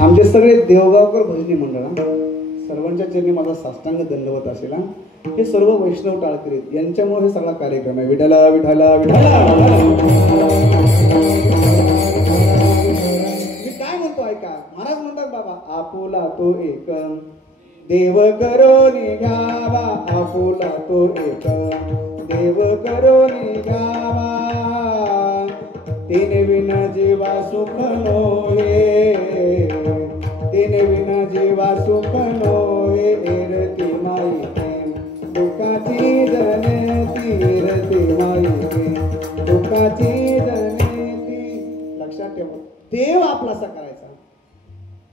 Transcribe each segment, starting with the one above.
आमचे सगळे देवगावकर भजनी मंडळ सर्वांच्या चरणी माझा साष्टांग दंडवत असेल. हे सर्व वैष्णव टाळकरी यांच्यामुळे हे सगळा कार्यक्रम आहे. विठला विठला विठला. मी काय म्हणतो ऐका. महाराज म्हणतात बाबा आपुला तो एक देव करोनी घ्यावा. आपुला तो एक देव करोनी घ्यावा. तिने विना जीवा सुख नोहे. तिने विना जीवा सुख नोहे. एरती माई दुःखाची जनती. एरती माई दुःखाची जनती. लक्षात ठेवा देव आपलासा करायचा.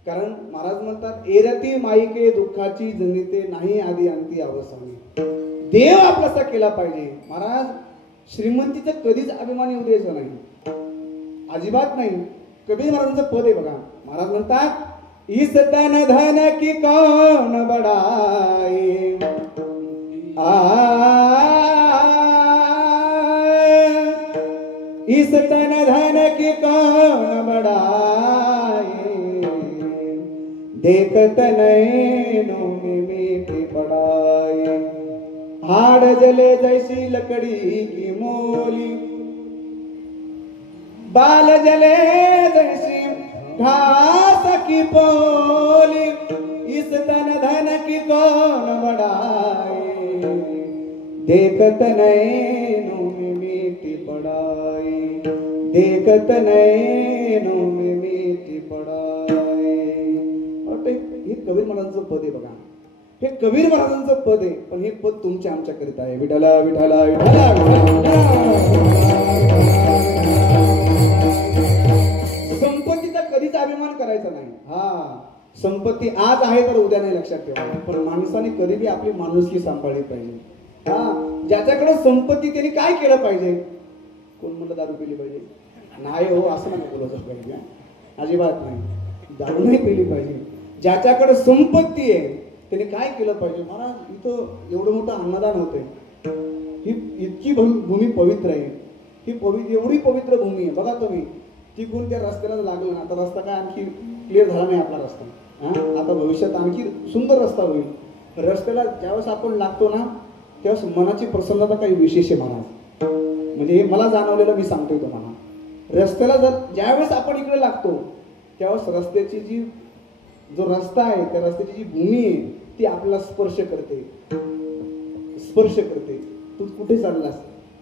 कारण महाराज म्हणतात एरती माईके दुःखाची जनिते नाही आधी अंती अवसानी. देव आपलासा केला पाहिजे. महाराज श्रीमंतीचा कधीच अभिमान येऊ द्यायचा नाही. अजिबात नाही. कबीर महाराजांचं पद आहे बघा. महाराज म्हणतात इस तन धन की कौन बड़ाई. इस तन धन की कौन बड़ाई. देखत नैनों में मीठी पड़ाई. हाड़ जले जैसी लकड़ी की मोली. बाल जले जैसी घास की पोली. इस तन धन की कौन बड़ाई. देखत नैनों में मीठी पड़ाई. देखत नैनों में मीठी पड़ाई. हे कबीर महाराजांचं पद आहे बघा. हे कबीर महाराजांचं पद आहे. पण हे पद तुमच्या आमच्या करिता आहे. विठला विठला विठला. संपत्तीचा कधीच अभिमान करायचा नाही. हा संपत्ती आज आहे तर उद्या नाही. लक्षात ठेवा. पण माणसाने कधी बी आपली माणुसकी सांभाळली पाहिजे. हा ज्याच्याकडे संपत्ती त्यांनी काय केलं पाहिजे. कोण म्हणलं दारू पिली पाहिजे. नाही हो असं नाही बोलत पाहिजे. अजिबात नाही. दारू नाही पिली पाहिजे. ज्याच्याकडे संपत्ती आहे त्याने काय केलं पाहिजे. महाराज इथं एवढं मोठं अन्नदान होतंय. ही इतकी भूमी पवित्र आहे. ही एवढी पवित्र भूमी आहे बघा तुम्ही. तिकडून त्या रस्त्याला लागलं ना. आता रस्ता काय आणखी क्लिअर झाला नाही आपला रस्ता. आता भविष्यात आणखी सुंदर रस्ता होईल. रस्त्याला ज्यावेळेस आपण लागतो ना त्यावेळेस मनाची प्रसन्नता काही विशेष आहे महाराज. म्हणजे हे मला जाणवलेलं मी सांगतोय तुम्हाला. रस्त्याला जर ज्यावेळेस आपण इकडे लागतो त्यावेळेस रस्त्याची जी जो रस्ता आहे त्या रस्त्याची जी भूमी आहे ती आपल्याला स्पर्श करते. स्पर्श करते. तू कुठे चाललास.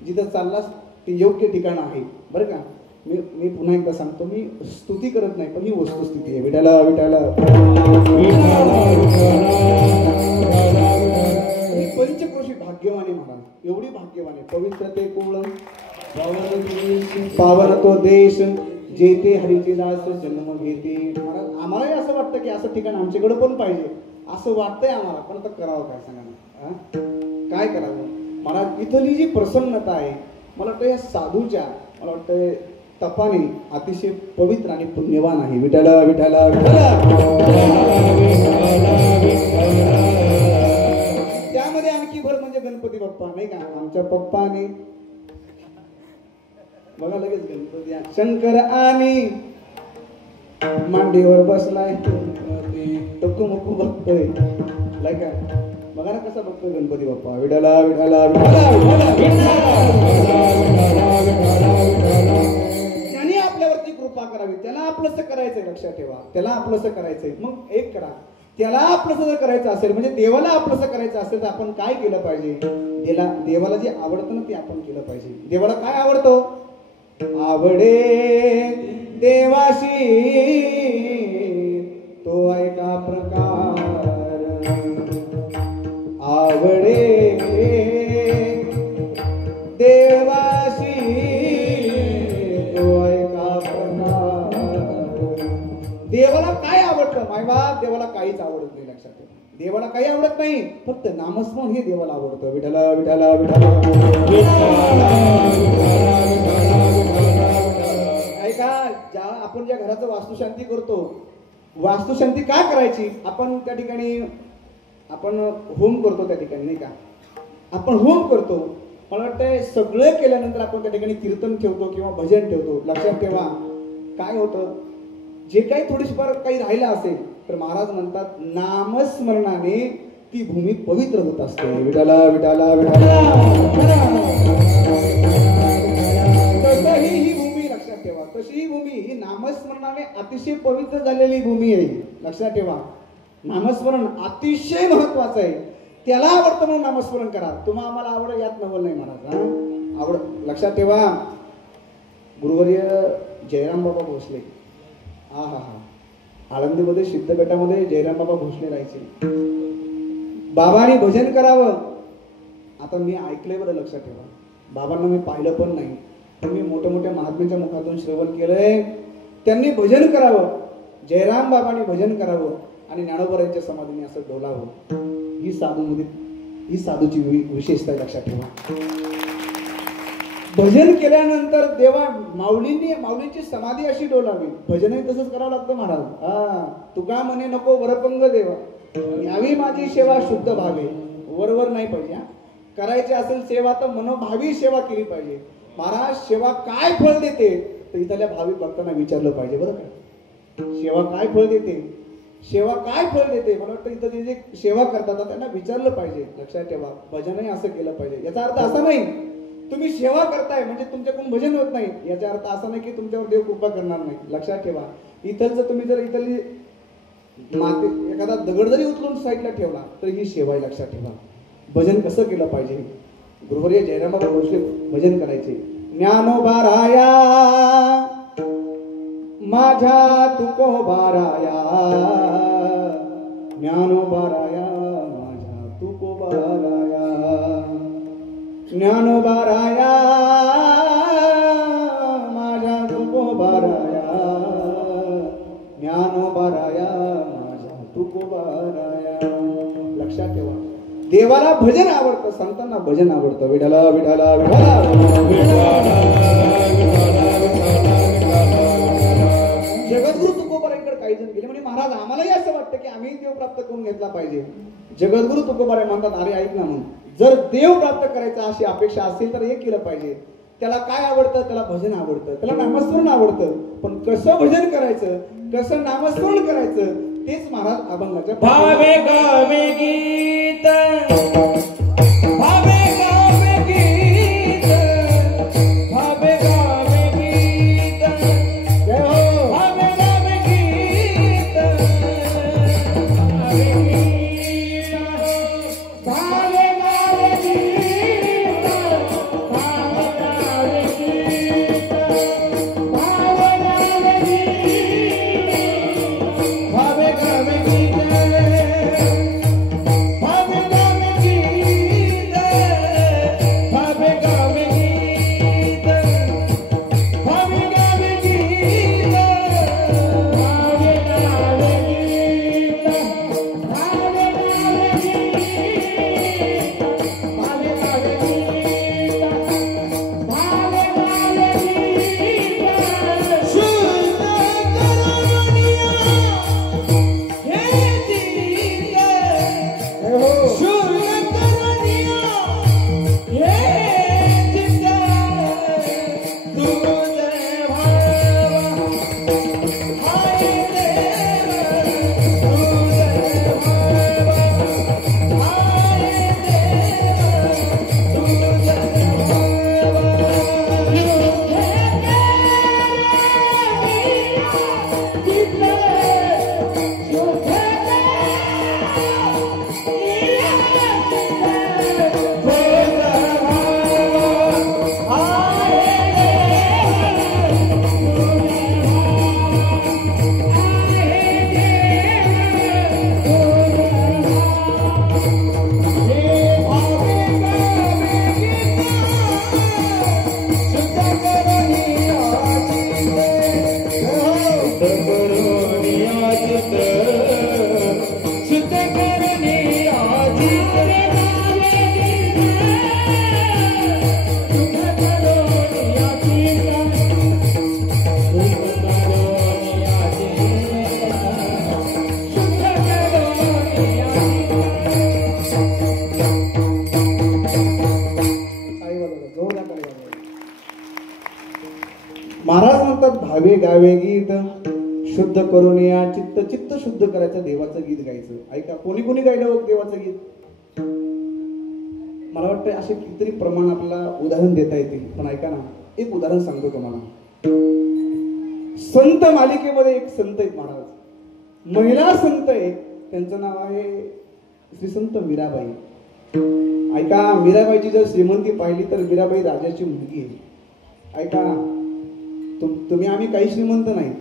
जिथं चाललास ते योग्य ठिकाण आहे बरं का. मी पुन्हा एकदा सांगतो. मी स्तुती करत नाही पण ही वस्तुस्थिती आहे. विठाला विठाला. पंचक्रोशी भाग्यवाने महाराज. एवढी भाग्यवाने. पवित्र ते कुळ पावन तो देश जेथे हरीचे दास जन्म घेते. महाराज आम्हालाही असं वाटतं की असं ठिकाण आमच्याकडे पण पाहिजे. असं वाटतंय आम्हाला. पण आता करावं काय सांगा ना. काय करावं महाराज. इथली जी प्रसन्नता आहे मला वाटतं या साधूच्या मला वाटतं तपाने अतिशय पवित्र आणि पुण्यवान आहे. विठाला विठाला विठाला. त्यामध्ये आणखी भर म्हणजे गणपती बाप्पा नाही का. आमच्या पप्पाने बघा लगेच गणपती शंकर आणि मांडीवर बसलाय टक्कू मक्कू बघतोय लाय का. बघा ना कसा बघतोय गणपती बाप्पा. विठाला विठाला विठाला. त्याने आपल्यावरती कृपा करावी. त्याला आपलंसं करायचंय. लक्षात ठेवा. त्याला आपलंसं करायचंय. मग एक करा. त्याला आपलंसं जर करायचं असेल म्हणजे देवाला आपलंसं करायचं असेल तर आपण काय केलं पाहिजे. देवाला जे आवडतं ना ते आपण केलं पाहिजे. देवाला काय आवडतं. आवडे देवाशी तो ऐका प्रकार. आवडे देवाशी तो ऐका प्रकार. देवाला काय आवडतं मायबाप. देवाला काहीच आवडत नाही. लक्षात ठेवा. देवाला काही आवडत नाही. फक्त नामस्मरण हे देवाला आवडतं. विठाला विठाला विठाला. ऐका आपण ज्या घराचं वास्तुशांती करतो. वास्तुशांती काय करायची. आपण त्या ठिकाणी आपण होम करतो. त्या ठिकाणी नाही का आपण होम करतो. मला वाटतंय सगळं केल्यानंतर आपण त्या ठिकाणी कीर्तन ठेवतो किंवा भजन ठेवतो. लक्षात ठेवा काय होतं. जे काही थोडीफार काही राहिलं असेल तर महाराज म्हणतात नामस्मरणाने ती भूमी पवित्र होत असते. विठाला विठाला विठाला. तसंही ही भूमी लक्षात ठेवा, तशी ही भूमी ही नामस्मरणाने अतिशय पवित्र झालेली भूमी आहे. लक्षात ठेवा, नामस्मरण अतिशय महत्वाचं आहे. त्याला आवडतं म्हणून नामस्मरण करा. तुम्हा आम्हाला आवड यात नवल नाही महाराज. आवड लक्षात ठेवा. गुरुवर्य जयराम बाबा भोसले, हा हा हा, आळंदीमध्ये सिद्धपेठामध्ये जयराम बाबा भोसले राहायचे. बाबांनी भजन करावं. आता मी ऐकलंय बरं, लक्षात ठेवा. बाबांना मी पाहिलं पण नाही, पण मी मोठ्या मोठ्या महात्म्यांच्या मुखातून श्रवण केलंय. त्यांनी भजन करावं, जयराम बाबांनी भजन करावं आणि ज्ञानोबरांच्या समाधीने असं डोलावं. ही साधूची विशेषता लक्षात ठेवा. भजन केल्यानंतर देवा माऊलींची समाधी अशी डोलावी. भजनही तसंच करावं लागतं महाराज. हा, तुका म्हणे नको वरपंग देवा, यावी माझी सेवा शुद्ध भावे. वरवर नाही पाहिजे. करायची असेल सेवा तर मनोभावी सेवा केली पाहिजे. महाराज सेवा काय फळ देते तर इथल्या भाविक भक्तांना विचारलं पाहिजे बरं का. सेवा काय फळ देते, सेवा काय फळ देते, मला वाटतं इथं जे सेवा करतात त्यांना विचारलं पाहिजे. लक्षात ठेवा, भजनही असं केलं पाहिजे. याचा अर्थ असा नाही तुम्ही सेवा करताय म्हणजे तुमच्याकडून भजन होत नाही. याचा अर्थ असा नाही की तुमच्यावर देव कृपा करणार नाही. लक्षात ठेवा, इथलचं तुम्ही जर इथली माते एखादा दगड जरी उचलून साईडला ठेवला तर ही सेवा आहे. लक्षात ठेवा. भजन कसं केलं पाहिजे. गुरुवर्य जयराम बाबा भोसले भजन करायचे. ज्ञानोबा राया माझ्या तुकोबा राया, ज्ञानोबा राया माझ्या तुकोबा राया, ज्ञानोबा राया माझ्या तुकोबा राया, ज्ञानोबा राया माझ्या तुकोबा राया. लक्षात ठेवा, देवाला भजन आवडतं, संतांना भजन आवडतं. विठाला विठाला विठाला. जगद्गुरु तुकोबारांकडे काही जण गेले म्हणजे महाराज आम्हालाही असं वाटतं की आम्ही देव प्राप्त करून घेतला पाहिजे. जगद्गुरु तुकोबाराय म्हणतात, अरे ऐक ना, म्हणून जर देव प्राप्त करायचा अशी अपेक्षा असेल तर हे केलं पाहिजे. त्याला काय आवडतं, त्याला भजन आवडतं, त्याला नामस्मरण आवडतं. पण कसं भजन करायचं, कसं नामस्मरण करायचं तेच महाराज अभंगाच्या भावे गावे गीत, भावे गावे गीत, भावे गावे गीत, जय हो. भावे गावे गीत, भावे गीत, भावे गावे गीत, भावे गावे गीत, भावे गावे गीत, भावे गावे गीत, भावे गावे गीत, भावे गावे गीत, भावे गावे गीत, भावे गावे गीत, भावे गावे गीत, भावे गावे गीत, भावे गावे गीत, शुद्ध करुणिया हे दिल, शुद्ध करुणिया हे दिल, तुझे भावा हाय देव, तुझे भावा हाय देव, तुझे महाराज म्हणतात, भावे गावे गीत शुद्ध करून या चित्त चित्त शुद्ध करायचं, देवाचं गीत गायचं. ऐका, कोणी कोणी गायलं हो देवाचं गीत? मला वाटतं असे कितीतरी प्रमाण आपल्याला उदाहरण देता येतील. पण ऐका ना, एक उदाहरण सांगतो तुम्हाला. संत मालिकेमध्ये एक संत आहेत महाराज, महिला संत आहेत. त्यांचं नाव आहे श्री संत मीराबाई. ऐका, मीराबाईची जर श्रीमंती पाहिली तर मीराबाई राजाची मुलगी आहे. ऐका, तुम्ही आम्ही काही श्रीमंत नाही,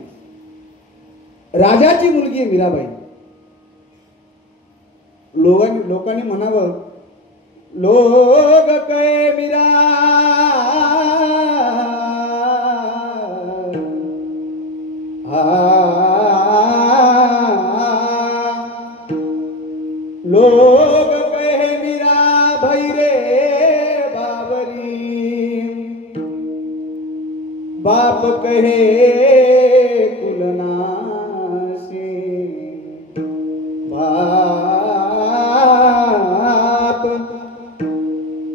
राजाची मुलगी आहे मीराबाई. लोकांनी म्हणावं, लोग कै मीरा लोग कहे मीरा भाई रे बाबरी, बाप कहे कुलनाशी,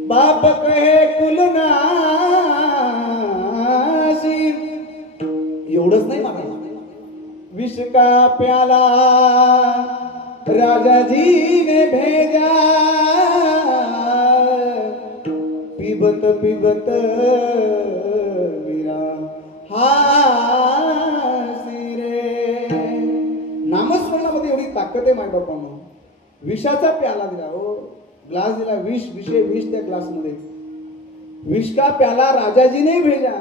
बाप कहे कुलनाशी. एवढंच नाही मला, विष का प्याला राजा जी ने भेजा, पिबत पिबत मीरा हासी रे. नामस्मरणामध्ये एवढी ताकद आहे माय बापांनो. विषाचा प्याला दिला, हो ग्लास दिला, विष त्या ग्लास मध्ये. विष का प्याला राजाजीने भेजा,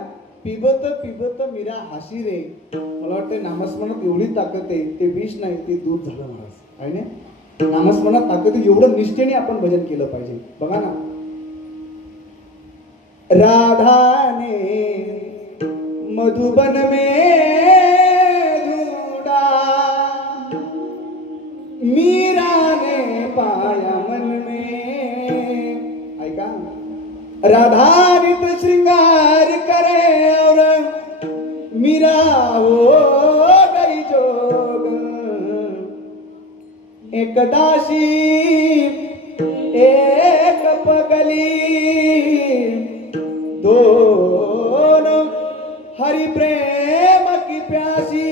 पिबत पिबत मीरा हाशी रे. मला वाटतं नामस्मरणात एवढी ताकद आहे, ते विष नाही ते दूध झालं महाराज. आहे ना, नामस्मरणात ताकद एवढं निष्ठेने आपण भजन केलं पाहिजे. बघा ना, राधा ने मधुबन में ढूंढा, मीरा ने पाया मन में. ऐका, राधा नित श्रृंगार करे और मीरा हो गई जोग. एक दासी एक पगली, दोनों हरि प्रेम की प्यासी.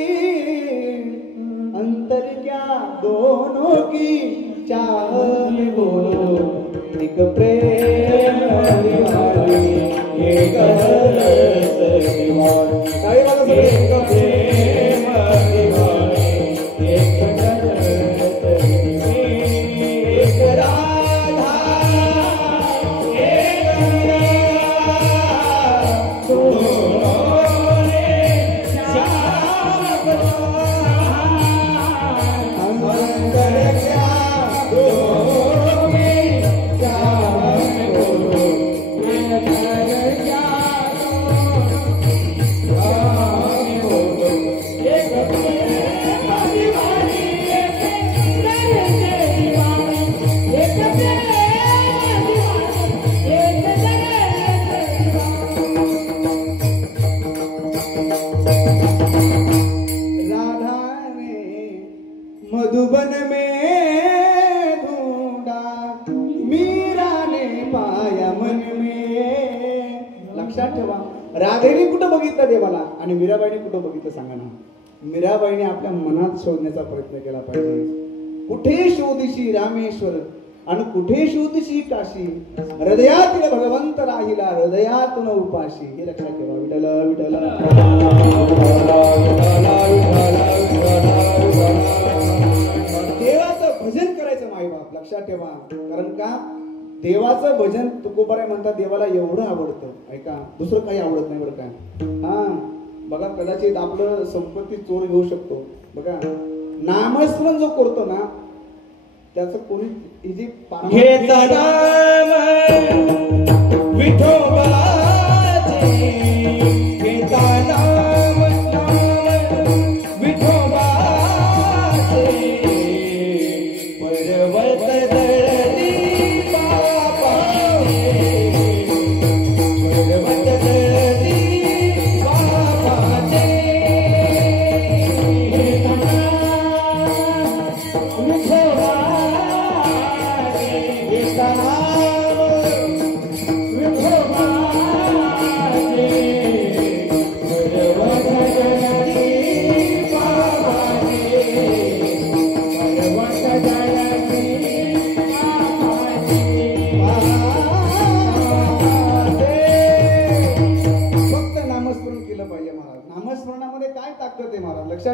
अंतर क्या दोनों की चाह में बोलो, एक प्रेम दीवानी, एक रस दीवानी. काय बात आहे? एक प्रेम दीवानी, एक रस दीवानी, एक राधा एक मीरा, दोनों ने चाह अंतर क्या दोनों की चाह में बोलो, अंतर क्या मधुबन में ढूंढा, मीरा ने पाया मन में. लक्षात ठेवा, राधेने कुठं बघितलं देवाला आणि मीराबाईने कुठं बघितलं सांगा ना. मीराबाईने आपल्या मनात शोधण्याचा प्रयत्न केला पाहिजे. कुठे शोधिशी रामेश्वर आणि कुठे शोधिशी काशी, हृदयातील भगवंत राहिला हृदयातून उपाशी. हे लक्षात ठेवा. विठ्ठल विठ्ठल देवाचं भजन करायचं मायबाप. लक्षात ठेवा, कारण का देवाचं भजन तुकोबाराय म्हणतात देवाला एवढं आवडतं. ऐका, दुसरं काही आवडत नाही बरं का. हा बघा, कदाचित आपलं संपत्ती चोर घेऊ शकतो. बघा, नामस्मरण जो करतो ना त्याचं कोणी जी घेता नाम विठोबाचे, घेता नाम विठोबाचे, पर्वत दळली बापाचे, पर्वत दळली बापाचे. विठोबा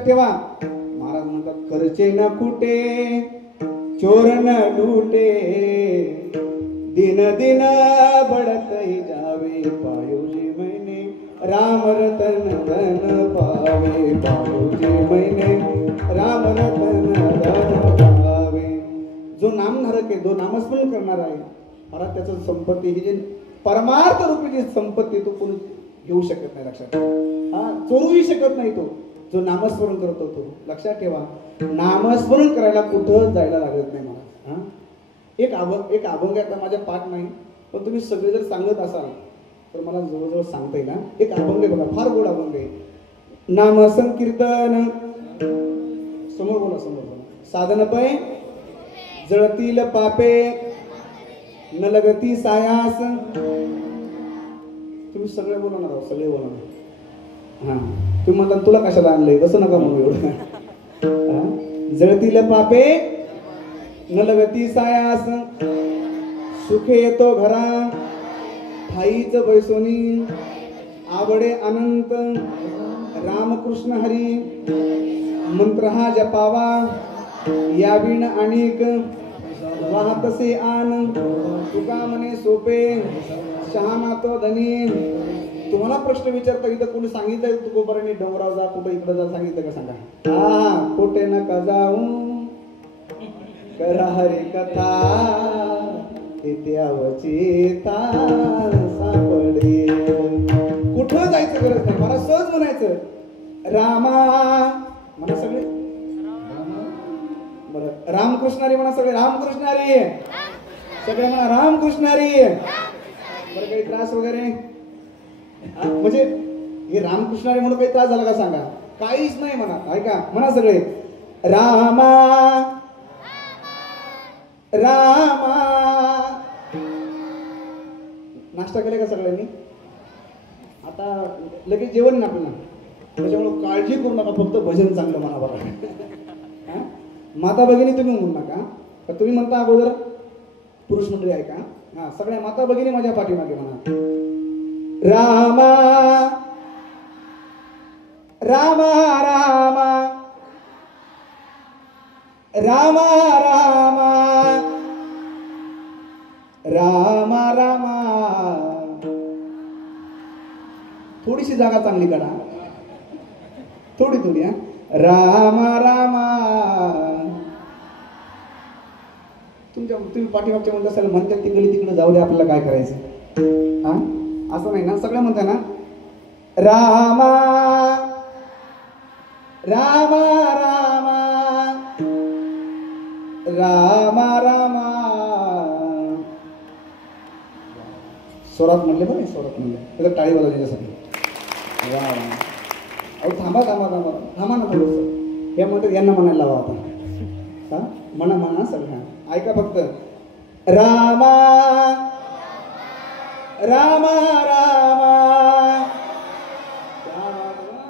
ठेवा. महाराज म्हणतात खर्चे न कुठे चोर न लुटे, दिन दिन बढत ही जावे पायोजी मैने राम रतन धन पावे, पायोजी मैने राम रतन धन पावे. जो नामधारक आहे, जो नामस्मरण करणार आहे, महाराज त्याचं संपत्ती ही जी परमार्थ रूपी जी संपत्ती तो कोणी घेऊ शकत नाही. लक्षात ठेवा. हा चोरूही शकत नाही तो जो नामस्मरण करतो तो. लक्षात ठेवा, नामस्मरण करायला कुठं जायला लागत नाही मला. हा एक अभंग आता माझ्या पाठ नाही, पण तुम्ही सगळे जर सांगत असाल तर मला जवळजवळ सांगता येईल. एक अभंग आहे बघा, फार गोड अभंग आहे. नाम संकीर्तन समोर बोला, समोर बोला. साधन पै जळतील पापे न लगती सायास. तुम्ही सगळे बोलणार आहोत, सगळे बोलणार. हा तुम्ही म्हणता तुला कशाला आणलंय, तसं नका म्हणू एवढं. जळतील पापे न लगती सायास, सुखे येतो घरा ठाईच बैसोनी, आवडे अनंत रामकृष्ण हरी, मंत्र हा जपावा याविण अनेक, वाहतसे आन तुका म्हणे सोपे, शहाणा तो धनी. तुम्हाला प्रश्न विचारता इथं कोणी सांगितलंय तू गोबराने डोंगराव जा, कुठं इकडं जा, सांगितलं का सांगा. हा कुठे नका जाऊ करा हरी कथा, इतिहावची तार सापडे. कुठं जायचं गरज नाही, मला सहज म्हणायचं रामा म्हणा सगळे. बरं रामकृष्णारी म्हणा सगळे, रामकृष्णारी सगळे म्हणा, रामकृष्णारी. बरं काही त्रास वगैरे म्हणजे हे रामकृष्णारी म्हणून काही त्रास झाला का सांगा. काहीच नाही म्हणा. ऐका म्हणा सगळे रामा रामा. नाश्ता केला का सगळ्यांनी? आता लगेच जेवण ना आपल्याला, त्याच्यामुळे काळजी करू नका, फक्त भजन चांगलं म्हणा बघा. माता भगिनी तुम्ही म्हणू नका, तुम्ही म्हणता अगोदर पुरुष मंडळी ऐका. हा सगळ्या माता भगिनी माझ्या पाठीमागे म्हणा रामा रामा रामा रामा रामा रामा रामा. थोडीशी जागा चांगली काढा, थोडी थोडी. हा रामा रामा. तुम्ही पाठीमागच्या म्हणत असाल म्हणतात तिकडे जाऊ दे, आपल्याला काय करायचं. हा असं नाही ना, सगळं म्हणता ना रामा रामा रामा रामा रामा. स्वरात म्हणले बघ, स्वरात म्हणले त्याचा टाळी वाजवा त्याच्यासाठी. वा अहो थांबा थांबा थांबा थांबा ना थोडंसं. हे म्हणतात यांना म्हणायला लावा आता. हा म्हणा म्हणा सगळ्या ऐका फक्त रामा रामा रामा.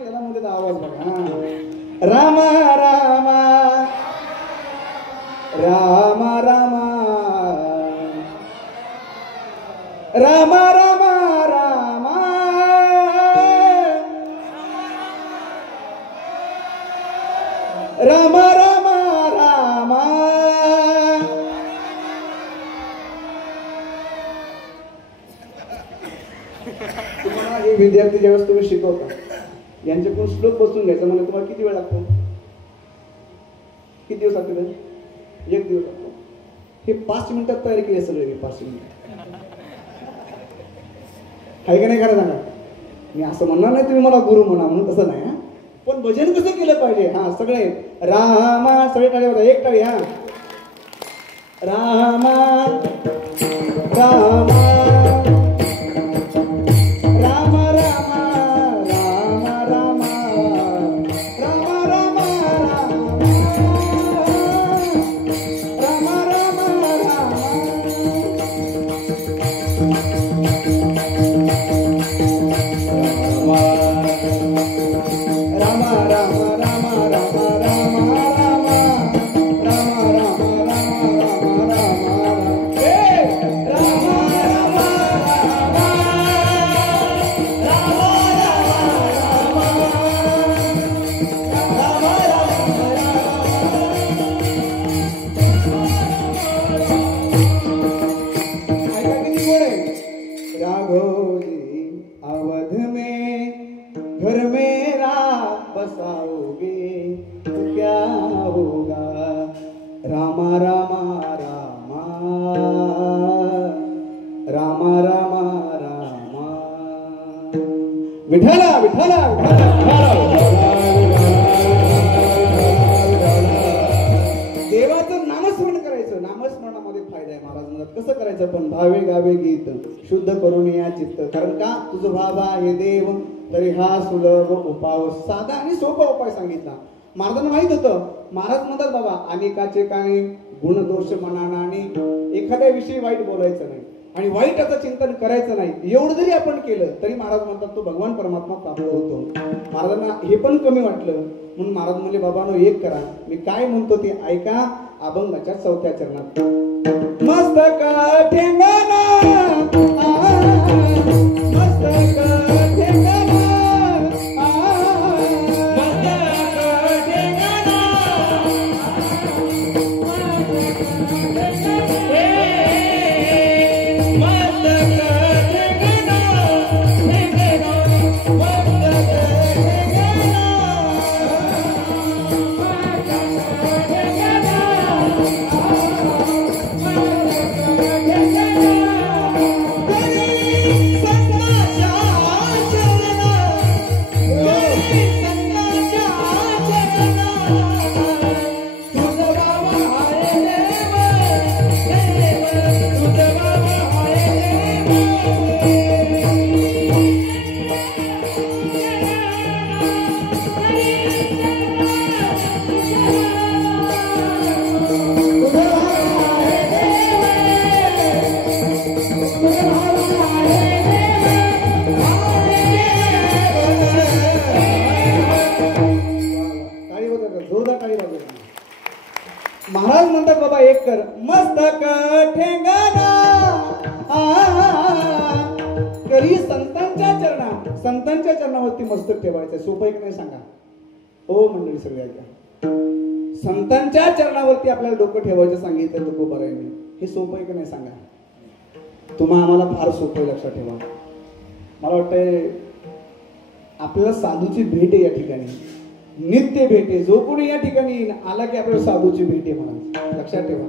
याला म्हणते आवाज बघा. रामा रामा रामा रामा रामा रामा रामा रामा रामा रामा. तुम्हाला हे विद्यार्थी ज्यावेळेस तुम्ही शिकवता यांच्याकडून श्लोक बसून घ्यायचा म्हणजे तुम्हाला किती वेळ लागतो? किती दिवस लागतो? 1 दिवस लागतो. हे 5 मिनिटात तयारी केली सगळे. 5 मिनिटात आहे का नाही? खरं सांगा. मी असं म्हणणार नाही तुम्ही मला गुरु म्हणा म्हणून, तसं नाही. पण भजन कसं केलं पाहिजे. हा सगळे रामा सगळे टाळी होता. एक टाळी. हा रामा रामा रामा रामा रामा रामा रामा रामा रामा रामा रामा रामा रामा रामा रामा रामा रामा विठ्ठला विठ्ठला देवाचं नामस्मरण करायचं. नामस्मरणामध्ये फायदा आहे. महाराज म्हणतात कसं करायचं पण भावे गावे गीत शुद्ध करून या चित्त. कारण का तुझं भावा हे देव तरी हा सुलभ उपाय साधा आणि सोपा उपाय सांगितला. महाराजांना माहित होतं. महाराज म्हणतात बाबा अनेकाचे काही गुण दोष मनाना आणि एखाद्या विषयी वाईट बोलायचं नाही आणि वाईटाचं चिंतन करायचं नाही. एवढं जरी आपण केलं तरी महाराज म्हणतात तो भगवान परमात्मा प्राप्त होतो. महाराजांना हे पण कमी वाटलं म्हणून महाराज म्हणले बाबांनो एक करा. मी काय म्हणतो ते ऐका. अभंगाच्या 4थ्या चरणात मस्तक ठेंगाना मस्तक ठेंगाना महाराज म्हणतात बाबा एक कर. मस्तक ठेंगाना करी संतांच्या चरणा. संतांच्या चरणावरती मस्तक ठेवायचं. सोपं आहे की नाही सांगा. हो मंडळी सगळ्या संतांच्या चरणावरती आपल्याला डोकं ठेवायचं सांगितलं तुकोबारायांनी. हे सोपं आहे की नाही सांगा. तुम्हा आम्हाला फार सोपं आहे. लक्षात ठेवा. मला वाटतंय आपल्याला साधूची भेट आहे या ठिकाणी. नित्य भेट आहे. जो कोणी या ठिकाणी आला की आपल्याला साधूची भेट आहे म्हणा. लक्षात ठेवा.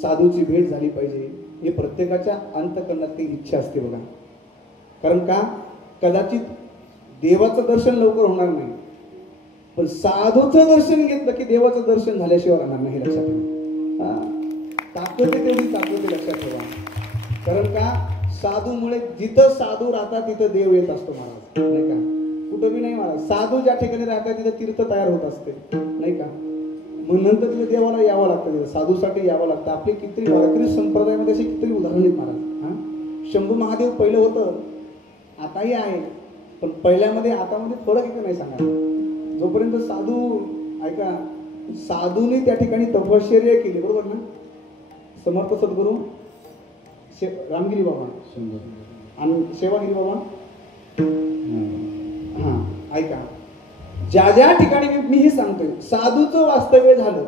साधूची भेट झाली पाहिजे हे प्रत्येकाच्या अंतःकरणातली इच्छा असते बघा. कारण का कदाचित देवाचं दर्शन लवकर होणार नाही पण साधूचं दर्शन घेतलं की देवाचं दर्शन झाल्याशिवाय राहणार नाही. लक्षात ठेवा. ताकद आहे तेवढी ताकद आहे. लक्षात ठेवा. कारण का साधूमुळे जिथं साधू राहतात तिथं देव येत असतो महाराज. नाही का. कुठं बी नाही महाराज. साधू ज्या ठिकाणी राहतात तिथं तीर्थ तयार होत असते. नाही का. मग नंतर तिथे देवाला यावं लागतं. तिथं साधूसाठी यावं लागतं. आपले कितीतरी वारकरी संप्रदायामध्ये अशी कितीतरी उदाहरण आहेत महाराज. शंभू महादेव पहिलं होतं आताही आहे पण पहिल्यामध्ये आतामध्ये फरक येतो नाही सांगा. जोपर्यंत साधू ऐका साधूने त्या ठिकाणी तपश्चर्या केली बरोबर ना. समर्थ सद्गुरू रामगिरी बाबा आणि सेवागिरी बाबा. हा ऐका ज्या ज्या ठिकाणी मी हे सांगतोय साधूचं वास्तव्य झालं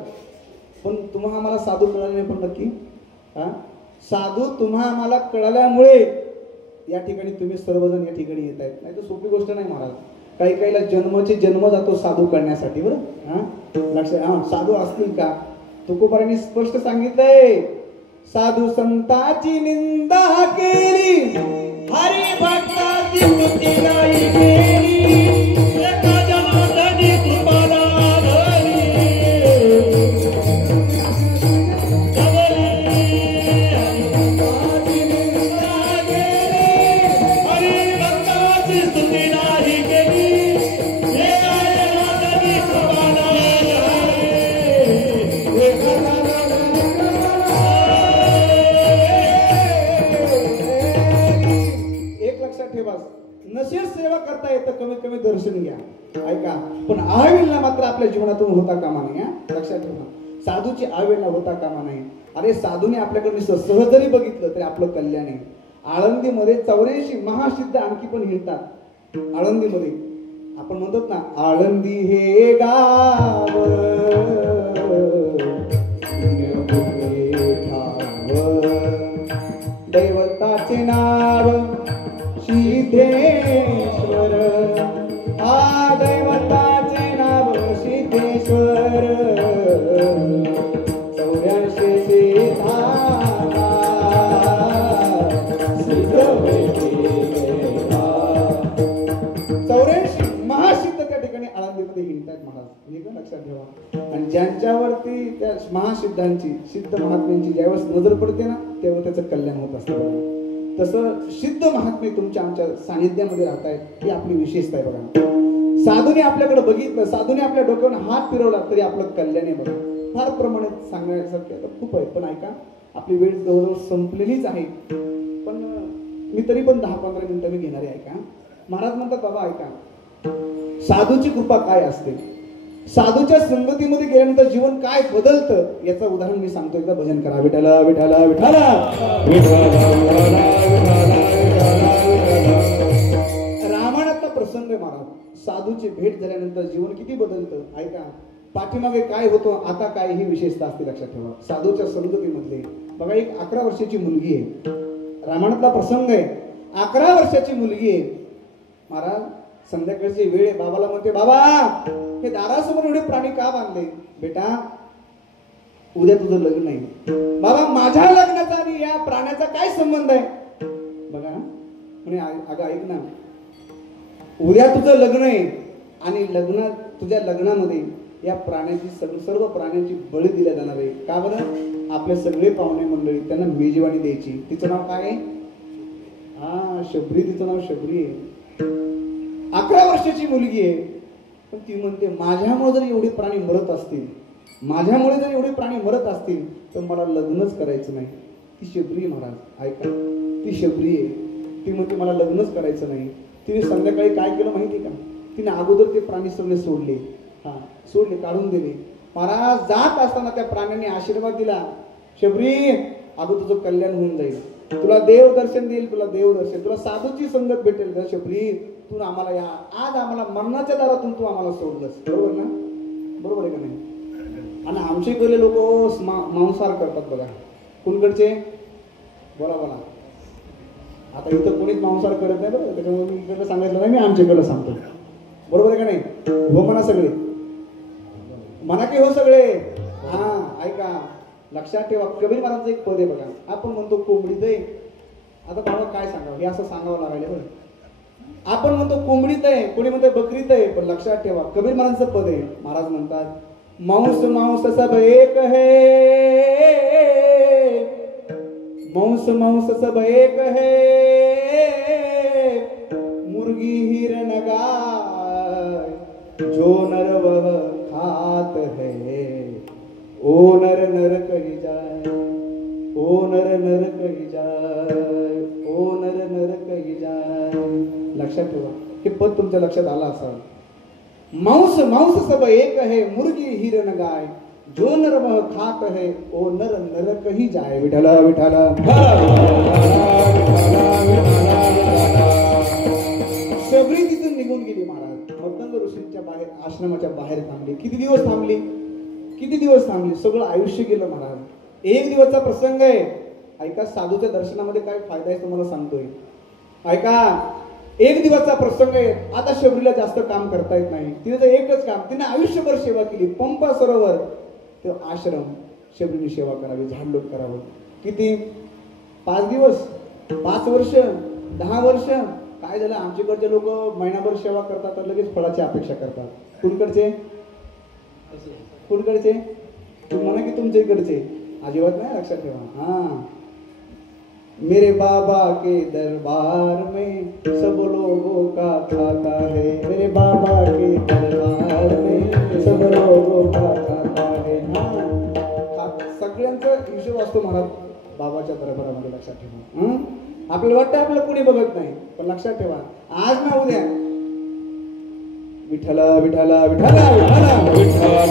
पण तुम्हा आम्हाला साधू कळाले नाही. पण नक्की साधू तुम्हा आम्हाला कळाल्यामुळे या ठिकाणी तुम्ही सर्वजण या ठिकाणी येत आहेत. नाही तर सोपी गोष्ट नाही महाराज. काही काहीला जन्म जातो साधू करण्यासाठी बरं. लक्षात साधू असतील का. तुकोबारांनी स्पष्ट सांगितलंय साधू संताची निंदा केली हरी भक्ताची स्तुती नाही केली एका जनार्दनी तुम्हाला नसेल सेवा करता येतं कमीत कमी दर्शन घ्या. ऐका पण अवेळा मात्र आपल्या जीवनातून होता कामा नाही. लक्षात ठेवा. साधूची अवेळा होता कामा नाही. अरे साधूने आपल्याकडे सहज जरी बघितलं तरी आपलं कल्याण आहे. आळंदीमध्ये 84 महासिद्ध आणखी पण हिंडतात. आळंदीमध्ये आपण म्हणतो ना आळंदी हे गाव दैवताचे नाव सिद्धेश्वर. दैवताचे नाव सिद्धेश्वर. लक्षात ठेवा. आणि ज्यांच्यावरती त्या महासिद्धांची सिद्ध महात्म्यांची ज्यावेळेस नजर पडते ना तेव्हा त्याचं कल्याण होत असतं. तसं सिद्ध महात्मे तुमच्या आमच्या सानिध्यामध्ये राहत आहेत ही आपली विशेषता आहे बघा. साधूने आपल्याकडे बघितलं, साधूने आपल्या डोक्यावर हात फिरवला तरी आपलं कल्याण आहे बघा. फार प्रमाणात सांगण्यासारखे आता खूप आहे, पण ऐका आपली वेळ जवळजवळ संपलेलीच आहे. पण मी तरी पण 10-15 मिनिटं मी घेणार आहे. ऐका महाराज म्हणतात बाबा ऐका, साधूची कृपा काय असते, साधूच्या संगतीमध्ये गेल्यानंतर जीवन काय बदलतं याचं उदाहरण मी सांगतो. एकदा भजन करा. विठ्ठला विठ्ठला विठ्ठला रामायणातला प्रसंग आहे महाराज. साधूची भेट झाल्यानंतर जीवन किती बदलतं ऐका. पाठीमागे काय होतो आता काय ही विशेषता असते लक्षात ठेवा. साधूच्या संगतीमधले बघा एक 11 वर्षाची मुलगी आहे. रामायणातला प्रसंग आहे. 11 वर्षाची मुलगी आहे महाराज. संध्याकाळची वेळ आहे. बाबाला म्हणते बाबा हे दारासमोर एवढे प्राणी का बांधले. बेटा उद्या तुझं लग्न आहे. बाबा माझ्या लग्नाचा आणि या प्राण्याचा काय संबंध आहे. बघा म्हणे अगं ऐक ना, उद्या तुझं लग्न आहे आणि तुझ्या लग्नामध्ये या प्राण्याची सर्व प्राण्यांची बळी दिल्या जाणार आहे. का बरं. आपले सगळे पाहुणे मंडळी त्यांना मेजवानी द्यायची. तिचं नाव काय आहे. हा शबरी. तिचं नाव शबरी आहे. 11 वर्षाची मुलगी आहे. पण ती म्हणते माझ्यामुळे जर एवढे प्राणी मरत असतील, माझ्यामुळे जर एवढे प्राणी मरत असतील तर मला लग्नच करायचं नाही. ती शबरी महाराज ऐका, ती शबरी आहे. ती म्हणते मला लग्नच करायचं नाही. तिने संध्याकाळी काय केलं माहिती का. तिने अगोदर ते प्राणी सगळे सोडले. सोडले, काढून दिले. महाराज जात असताना त्या प्राण्यांनी आशीर्वाद दिला. शबरी अगो तुझं कल्याण होऊन जाईल, तुला देव दर्शन देईल, तुला देव दर्शन, तुला साधूची संगत भेटेल. शबरी तू आम्हाला या आज आम्हाला मरणाच्या दारातून तू आम्हाला सोडलंस. बरोबर ना. बरोबर आहे का नाही. आणि आमचे इकडले लोक मांसाहार करतात बघा. कुणकडचे बोला बोला. आता इथं कोणीच मांसाहार करत नाही बरं. त्याच्यामुळे मी इकडलं सांगायचं नाही, मी आमच्याकडलं सांगतो. बरोबर आहे का नाही. हो म्हणा सगळे, म्हणा की हो सगळे. हा ऐका लक्षात ठेवा. कबीर महाराजांचं एक पद आहे बघा. आपण म्हणतो कोंबडीत आहे. आता बाबा काय सांगावं हे असं सांगावं लागायला बरं. आपण म्हणतो कोंबडीत आहे, कोणी म्हणतो बकरीत आहे. पण लक्षात ठेवा कबीर महाराजांचं पद आहे. महाराज म्हणतात मांस मांस सब एक है, मांस मांस सब एक है, मुर्गी हिरन गाय जो नर वह खात है, ओ नर नर कही जाय, ओ नर नर कही जाय, ओ नर नर कही जाय. लक्षात ठेवा हे पद तुमच्या लक्षात आला असावं. मांस मांस सब एक है, मुर्गी हिरन गाय जो नर वह खात है, ओ नर नर कही जाय. विठला विठला शबरी तिथून निघून गेली महाराज. मतंग ऋषींच्या बाहेर आश्रमाच्या बाहेर थांबली. किती दिवस थांबली, किती दिवस थांबली. सगळं आयुष्य गेलं महाराज. एक दिवसचा प्रसंग आहे. ऐका साधूच्या दर्शनामध्ये काय फायदा आहे तुम्हाला सांगतोय. ऐका एक दिवसचा प्रसंग आहे. आता शबरीला जास्त काम करता येत नाही. तिने एकच काम, तिने आयुष्यभर सेवा केली. पंपा सरोवर तो आश्रम शबरीने सेवा करावी, झाडलोट करावं. किती 5 दिवस, 5 वर्ष, 10 वर्ष. काय झालं आमच्याकडचे लोक महिनाभर सेवा करतात तर लगेच फळाची अपेक्षा करतात. कुणकडचे कुणकडचे तू म्हणा की तुमच्या इकडचे अजिबात नाही. लक्षात ठेवा. हा मेरे बाबा के दरबार में सब लोगों का खाता है, मेरे बाबा के दरबार में सब लोगों का खाता है. सगळ्यांचा हिशोब असतो महाराज बाबाच्या दरबारामध्ये. लक्षात ठेवा. आपल्याला वाटतं आपल्याला कोणी बघत नाही, पण लक्षात ठेवा आज ना उद्या विठ्ठला विठ्ठला विठ्ठला विठ्ठला.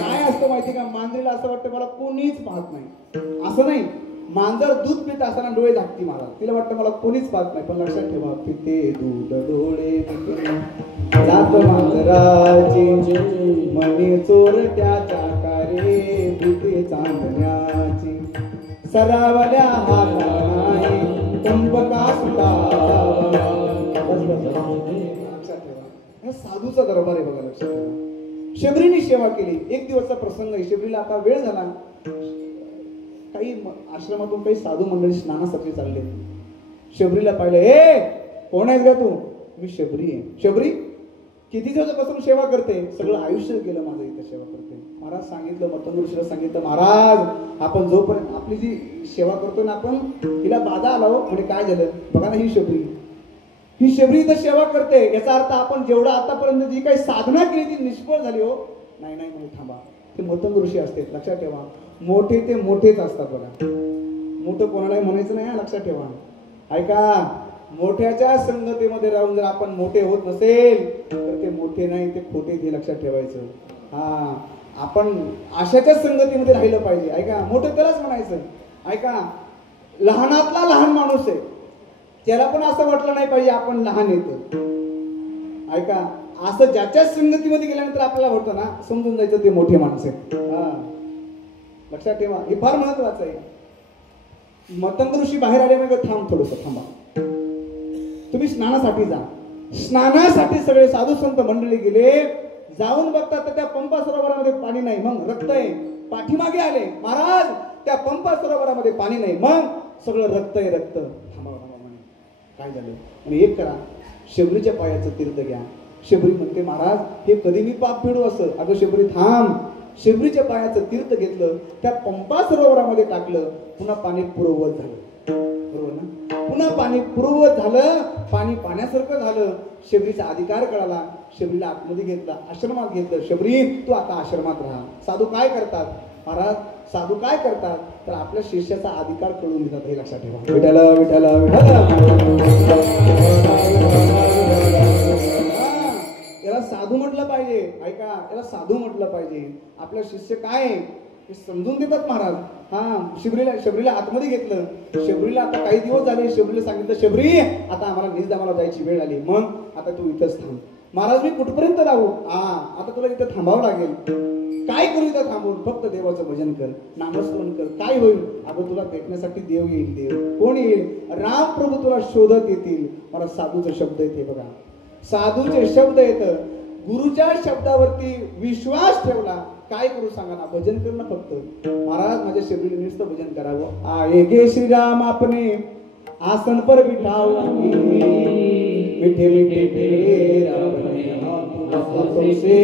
काय असतं माहिती का, मांजरीला असं वाटतं मला कोणीच पाहत नाही. असं नाही. मांजर दूध पित असताना डोळे झाकती महाराज. तिला वाटतं मला कोणीच पाहत नाही. पण लक्षात ठेवा पिते दूध डोळे जात मांजराची मनी चोरट्या चाकारे पिते चांदण्याची सरावल्या हाताने कंपका सुटावा. लक्षात ठेवा हे साधूचा दरबार आहे बघा. लक्षात ठेवा शबरीने सेवा केली. एक दिवसचा प्रसंग आहे. शबरीला आता वेळ झाला. काही आश्रमातून काही साधू मंडळी स्नानासाठी चालले. शबरीला पाहिलं. ए कोण आहेस का तू. मी शबरी आहे. शबरी किती दिवसापासून सेवा करते, सगळं आयुष्य गेलं माझं इथं सेवा करते. महाराज सांगितलं, मतंग ऋषीला सांगितलं, महाराज आपण जोपर्यंत आपली जी सेवा करतोय ना आपण, तिला बाधा आला हो. म्हणजे काय झालं बघा ना, ही शबरी इथं सेवा करते, याचा अर्थ आपण जेवढा आतापर्यंत जी काही साधना केली ती निष्फळ झाली हो. नाही म्हणजे थांबा, ते मतंग ऋषी असते, लक्षात ठेवा. मोठे ते मोठेच असतात बघा. मोठं कोणालाही म्हणायचं नाही, लक्षात ठेवा. ऐका, मोठ्याच्या संगतीमध्ये राहून जर आपण मोठे होत नसेल तर ते मोठे नाही, ते खोटे, ते लक्षात ठेवायचं. हा, आपण अशाच्या संगतीमध्ये राहिलं पाहिजे. ऐका, मोठं त्यालाच म्हणायचं. ऐका, लहानातला लहान माणूस आहे, त्याला पण असं वाटलं नाही पाहिजे आपण लहान येतो. ऐका, असं ज्याच्या संगतीमध्ये गेल्यानंतर आपल्याला होतं ना, समजून जायचं ते मोठे माणूस आहे. हा, लक्षात ठेवा, हे फार महत्वाचं आहे. मतंग ऋषी बाहेर आले म्हणजे थांब, थोडंसं थांबा, तुम्ही स्नानासाठी जा. स्नानासाठी सगळे साधू संत मंडळी गेले. जाऊन बघतात तर त्या पंपा सरोवरामध्ये पाणी नाही, मग रक्त आहे. पाठीमागे आले, महाराज त्या पंपा सरोवरामध्ये पाणी नाही, मग सगळं रक्त आहे, रक्त. थांबा म्हणे, काय झालं? आणि एक करा, शबरीच्या पायाचं तीर्थ घ्या. शबरी म्हणते, महाराज हे कधी मी पाप फेडू असं? अगं शबरी थांब. शबरीच्या पायाचं तीर्थ घेतलं, त्या पंपा सरोवरामध्ये टाकलं, पुन्हा पाणी पूर्ववत झालं. बरोबर ना? पुन्हा पाणी पूर्ववत झालं, पाणी पाण्यासारखं झालं. शबरीचा अधिकार कळाला, शबरीला आतमध्ये घेतला, आश्रमात घेतलं. शबरी तू आता आश्रमात राहा. साधू काय करतात महाराज? साधू काय करतात तर आपल्या शिष्याचा अधिकार कळून देतात. हे लक्षात ठेवा. विठ्ठल विठ्ठल विठ्ठल. याला साधू म्हटलं पाहिजे. ऐका, याला साधू म्हटलं पाहिजे. आपला शिष्य काय हे समजून देतात महाराज. हा, शबरीला आतमध्ये घेतलं. शबरीला आता काही दिवस झाले, शबरीला सांगितलं, शबरी आता आम्हाला निजधामाला जायची वेळ आली, मग आता तू इथंच थांब. महाराज मी कुठपर्यंत राहू? आता तुला इथं थांबावं लागेल. काय करू इथं थांबून? फक्त देवाचं भजन कर, नामस्मरण कर. काय होईल? अगं तुला भेटण्यासाठी देव येईल. देव कोण येईल? राम प्रभू तुला शोधत येतील. मला साधूचा शब्द येते बघा, साधूचे शब्द येतं. गुरुच्या शब्दावरती विश्वास ठेवला, काय करू सांगा ना? भजन करणं फक्त. महाराज माझ्या शबरीला नुसतं भजन करावं. आए गे श्रीराम आपने आसन पर बिठाओगे, मीठे मीठे से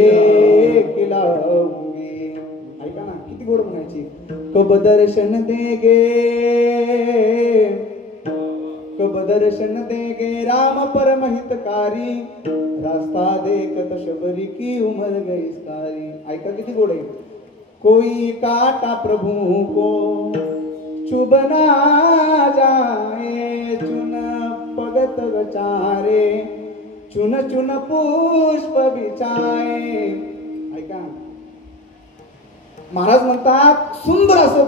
खिलाओगे. ऐका ना, किती गोड म्हणायची. कब दर्शन देगे, कब दर्शन देगे राम परम हितकारी, रास्ता देखत शबरी की उमर गई सारी. ऐका किती गोड आहे. कोई काटा प्रभु को चुभ ना जाए, चुन पगत गचारे, चुन चुन पुष्प बिछाए. ऐका, महाराज म्हणतात सुंदर असं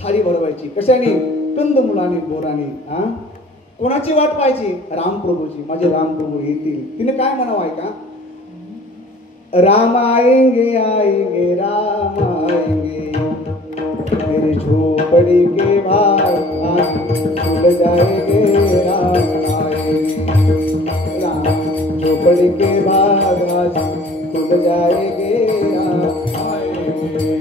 थाळी भरवायची. कशाने? कंदमुलाने, बोराने. कोणाची वाट पाहायची? रामप्रभूची. माझे रामप्रभू येतील. तिने काय म्हणावं? ऐका, राम आएंगे आएंगे राम आएंगे, मेरे झोपड़ी के बाहर खुल जाएंगे राम आएंगे, राम झोपड़ी के बाहर खुल जाएंगे राम आएंगे.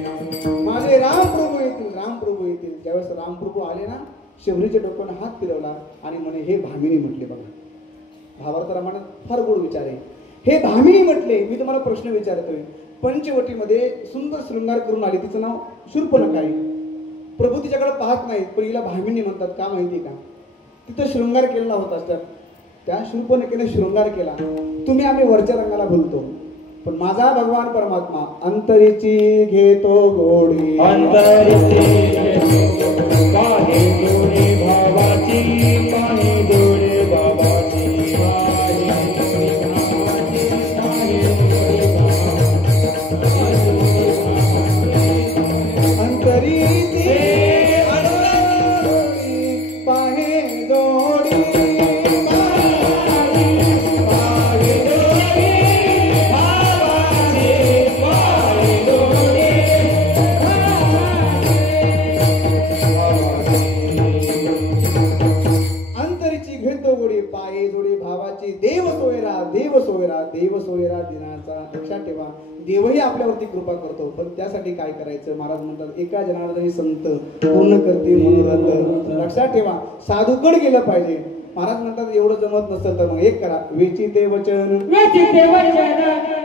माझे रामप्रभू येतील, रामप्रभू येतील. ज्यावेळेस रामप्रभू आले ना, शबरीच्या डोक्याने हात फिरवला आणि म्हणे, हे भामिनी म्हटले. बघा, भावार्थ रामायणात फार गोड विचार आहे. हे भामिनी म्हटले. मी तुम्हाला प्रश्न विचारतोय. पंचवटीमध्ये सुंदर शृंगार करून आली, तिचं नाव शूर्पणखा आहे. प्रभू तिच्याकडे पाहत नाहीत, पण हिला भामिनी म्हणतात. का माहिती का? तिथं शृंगार केलेला होता. त्या शूर्पणखेने शृंगार केला. तुम्ही आम्ही वरच्या रंगाला बोलतो, पण माझा भगवान परमात्मा अंतरीची घेतो गोडी, अंतरीची काही गोडी भावाची, काही गोडी बाबाची. देव सोयरा दिनाचा. लक्षात ठेवा, देवही आपल्यावरती कृपा करतो, पण त्यासाठी काय करायचं? महाराज म्हणतात, एका जनार्दनी संत पूर्ण करते मनोरथ. लक्षात ठेवा, साधूकडे गेलं पाहिजे. महाराज म्हणतात एवढं जमत नसेल तर मग एक करा, वेचिते वचन वेचिते वचन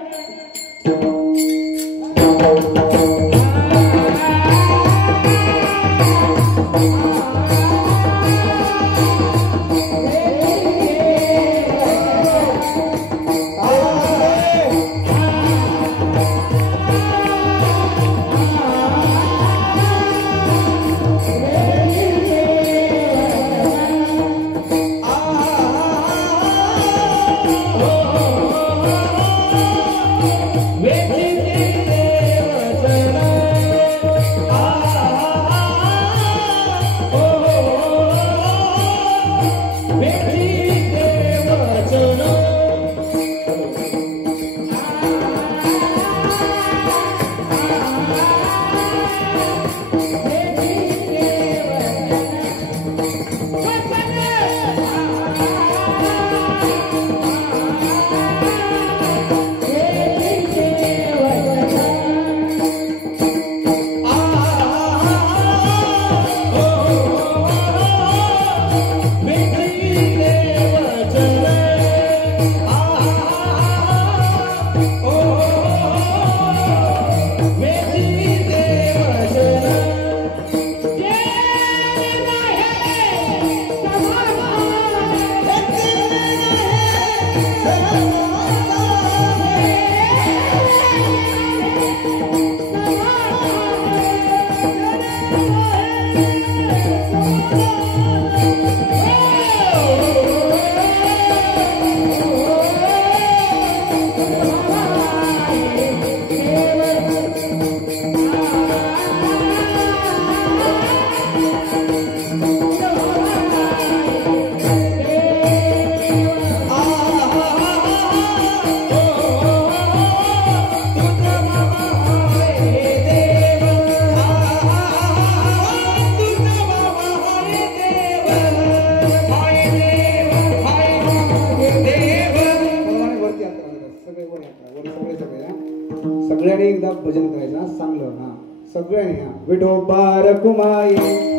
सगळ्यांनी एकदा भजन करायचं हा, चांगलं हा सगळ्यांनी हा विठोबा रखुमाई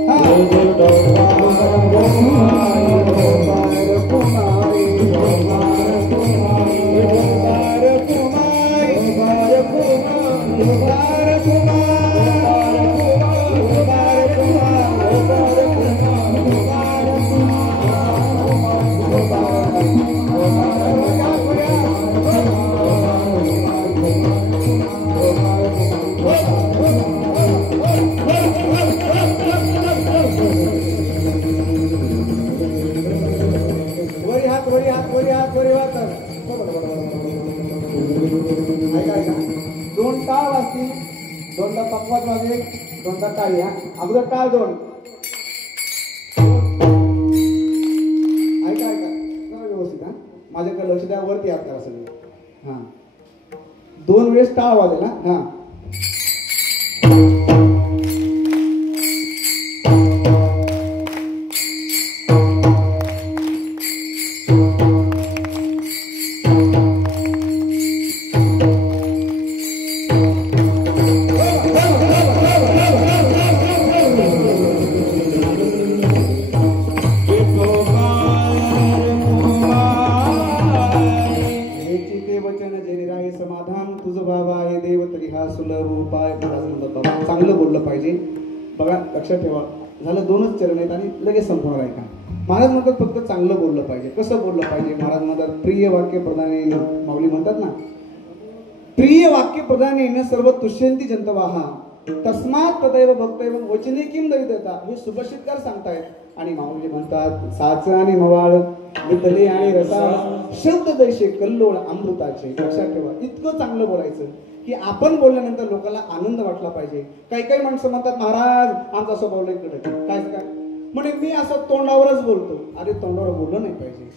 हा विठोबा रखुमाई विठोबा रखुमाई विठोबा रखुमाई विठोबा रखुमाई विठोबा रखुमाई विठोबा दोन टाळ वाजतील, दोनदा पकवात वाजेल, दोनदा टाळी हा अगोदर टाळ दोन ऐका ऐका व्यवस्थित हा माझ्याकडे लक्ष द्या वरती याद करा सगळे हा दोन वेळेस टाळ वाजेल हा चांगलं बोललं पाहिजे बघा लक्षात ठेवा झालं दोनच चरण आहेत आणि लगेच संपणार आहे का महाराज म्हणतात फक्त चांगलं बोललं पाहिजे कसं बोललं पाहिजे महाराज म्हणतात प्रिय वाक्य प्रधाने माऊली म्हणतात ना प्रिय वाक्य प्रधाने सर्व तुष्यंती जंतवाहा तस्मात तदैव भक्तैव वचने किम दरिद्रता हे सुभाषितकार सांगतायत आणि माऊली म्हणतात साच आणि मवाळ वितले आणि रसाळ शब्द दैशे कल्लोळ अमृताचे लक्षात ठेवा इतकं चांगलं बोलायचं की आपण बोलल्यानंतर लोकांना आनंद वाटला पाहिजे काही काही माणसं म्हणतात महाराज आमचा स्वभाव लय कडक काय काय म्हणजे मी असं तोंडावरच बोलतो अरे तोंडावर बोललं नाही पाहिजे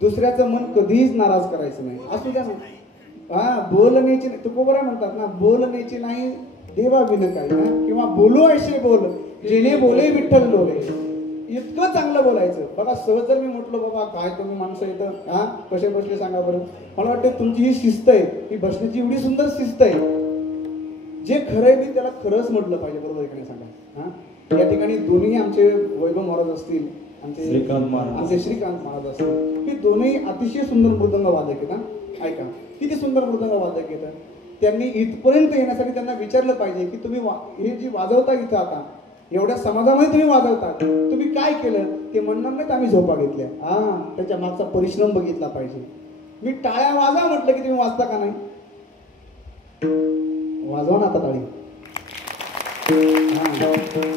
दुसऱ्याचं मन कधीच नाराज करायचं नाही असू द्या ना हा बोलण्याची तुकोबरा म्हणतात ना बोलण्याची नाही देवा विन काय ना किंवा बोलू ऐशे बोल जेणे बोले विठ्ठल लोले इतकं चांगलं बोलायचं बघा सहज जर मी म्हटलं बाबा काय तुम्ही माणसं इथं हा कसे बसले सांगा बरं मला वाटतं तुमची ही शिस्त आहे ही बसण्याची एवढी सुंदर शिस्त आहे जे खरं आहे मी त्याला खरंच म्हटलं पाहिजे बरोबर एकाने सांगा हा या ठिकाणी दोन्ही आमचे वैभव महाराज असतील श्रीकांत महाराज. आमचे श्रीकांत महाराज असतील, हे दोन्ही अतिशय सुंदर मृदंग वादक आहेत. हा ऐका, किती सुंदर मृदंग वादक आहेत. त्यांनी इथपर्यंत येण्यासाठी त्यांना विचारलं पाहिजे की तुम्ही हे जी वाजवता इथं आता एवढ्या समाजामध्ये तुम्ही वाजवता, तुम्ही काय केलं? ते म्हणणार नाहीत आम्ही झोपा घेतल्या. त्याच्या मागचा परिश्रम बघितला पाहिजे. मी टाळ्या वाजवा म्हटलं की तुम्ही वाजता का नाही? वाजवा ना आता टाळी.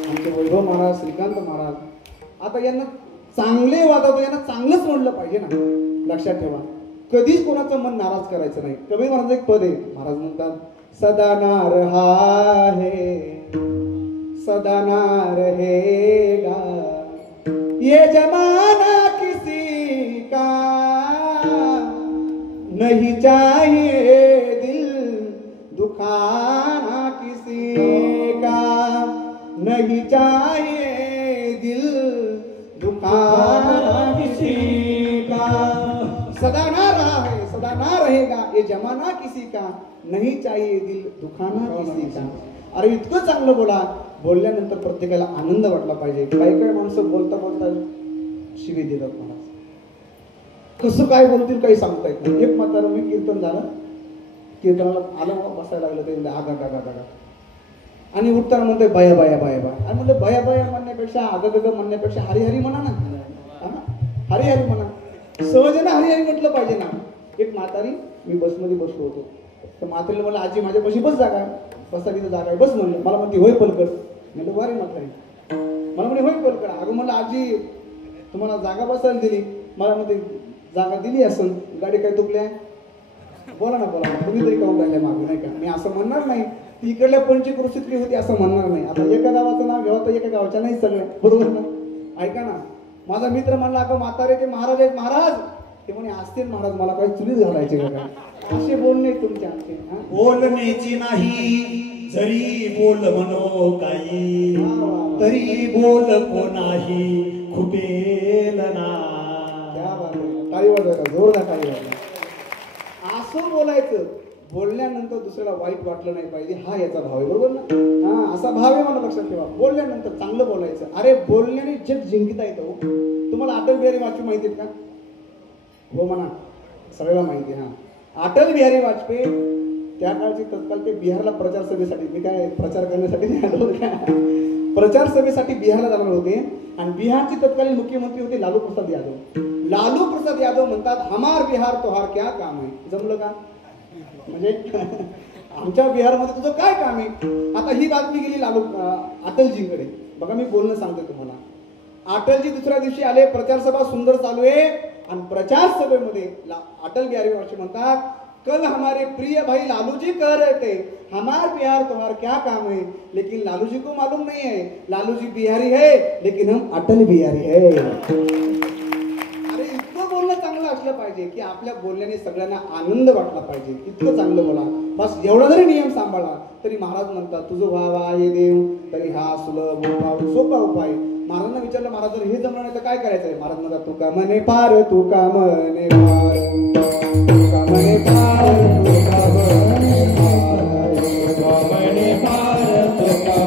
आमचे वैभव महाराज, श्रीकांत महाराज, आता यांना चांगले वाजवतो, यांना चांगलंच म्हणलं पाहिजे ना. लक्षात ठेवा, कधीच कोणाचं मन नाराज करायचं नाही. कबीर महाराज एक पद आहे, महाराज म्हणतात सदा ना रहा है सदा ना रहेगा ये जमाना किसी का नहीं चाहिए दिल दुखाना किसी का नहीं चाहिए दिल दुखाना किसी का सदा ना रहा है सदा ना रहेगा ये जमाना किसी का नहीं चाहिए दिल दुखाना किसी का. अरे इतकं चांगलं बोला, बोलल्यानंतर प्रत्येकाला आनंद वाटला पाहिजे. काही काही माणसं बोलता बोलता शिवी देतात. मला कसं काय बोलतील काही सांगता येत नाही. एक म्हातारं मी कीर्तन झालं, कीर्तनाला आलं, बसायला लागलं ते आगा गागा गागा आणि उठताना म्हणतोय बया बया बया बया. आणि म्हणलं बया बया म्हणण्यापेक्षा आगा गागा म्हणण्यापेक्षा हरिहरी म्हणा ना, हरिहरी म्हणा. सहजनं हरिहरी म्हटलं पाहिजे ना. एक म्हातारी, मी बसमध्ये बसलो होतो, तर म्हातारीला म्हणलं आजी माझ्यापाशी बस जागा बसा, तिथं जागा आहे बस म्हणलं. मला म्हणते होय पलकड. म्हणलं वारे म्हातारी. मला म्हणजे होय पलकड. अगं म्हणलं आजी तुम्हाला जागा बसायला दिली, मला म्हणते जागा दिली असेल, गाडी काय तुकल्या? बोला ना बोला ना, तुम्ही तरी काऊन राहिल्या मागे नाही का? मी असं म्हणणार नाही, ती इकडल्या पंचक्रोशीतली होती असं म्हणणार नाही. आता एका गावाचं नाव घ्यावं तर एका गावच्या नाही सगळ्या, बरोबर ना? ऐका ना, माझा मित्र म्हणला अगं म्हातारे ते महाराज आहेत महाराज. ते म्हणे असतील महाराज, मला काही चुलीच घालायचे का काय? असे बोलणे तुमचे आमचे. बोलण्याची नाही जरी बोल म्हणो काही, तरी बोल कोणाही खुपेल ना. क्या बात आहे, टाळी वाजवायला, जोरदार टाळी वाजवा. असं बोलायचं, बोलल्यानंतर दुसऱ्याला वाईट वाटलं नाही पाहिजे, हा याचा भाव आहे, बरोबर ना? असा भाव आहे, मला लक्षात ठेवा. बोलल्यानंतर चांगलं बोलायचं. अरे बोलण्याने जग जिंकता येतं. तुम्हाला अटल बिहारी वाजपेयी माहिती आहेत का? हो म्हणा, सगळ्याला माहिती आहे. अटल बिहारी वाजपेयी त्या काळचे तत्काल ते बिहारला प्रचार सभेसाठी, मी काय प्रचार करण्यासाठी नाही आलो का, प्रचार सभेसाठी बिहारला जाणार होते. आणि बिहारचे तत्कालीन मुख्यमंत्री होते लालू प्रसाद यादव. लालू प्रसाद यादव म्हणतात हमार बिहार तोहार क्या काम आहे. जमलं का? म्हणजे आमच्या बिहारमध्ये तुझं काय काम आहे? आता ही बातमी गेली अटलजींकडे. बघा मी बोलणं सांगतो तुम्हाला. अटलजी दुसऱ्या दिवशी आले, प्रचार सभा सुंदर चालू आहे. आणि प्रचार सभेमध्ये अटल बिहारी वाजपेयी म्हणतात कल हमारे प्रिय भाई लालू जी कह रहे थे हमार बिहार तुम्हार क्या काम है, लेकिन लालू जी को मालूम नहीं है लालू जी बिहारी है लेकिन हम अटल बिहारी है. अरे इतकं बोलणं चांगलं असलं पाहिजे की आपल्या बोलण्याने सगळ्यांना आनंद वाटला पाहिजे. इतकं चांगलं बोला. बस एवढा जरी नियम सांभाळा तरी महाराज म्हणतात तुझं व्हावा हे देव तरी हा सुलभ सोपा उपाय. महाराजांना विचारलं महाराज जर हे जमलं नाही तर काय करायचंय? महाराज म्हणतात तू का मने पार तू का मने पार तू का मने पार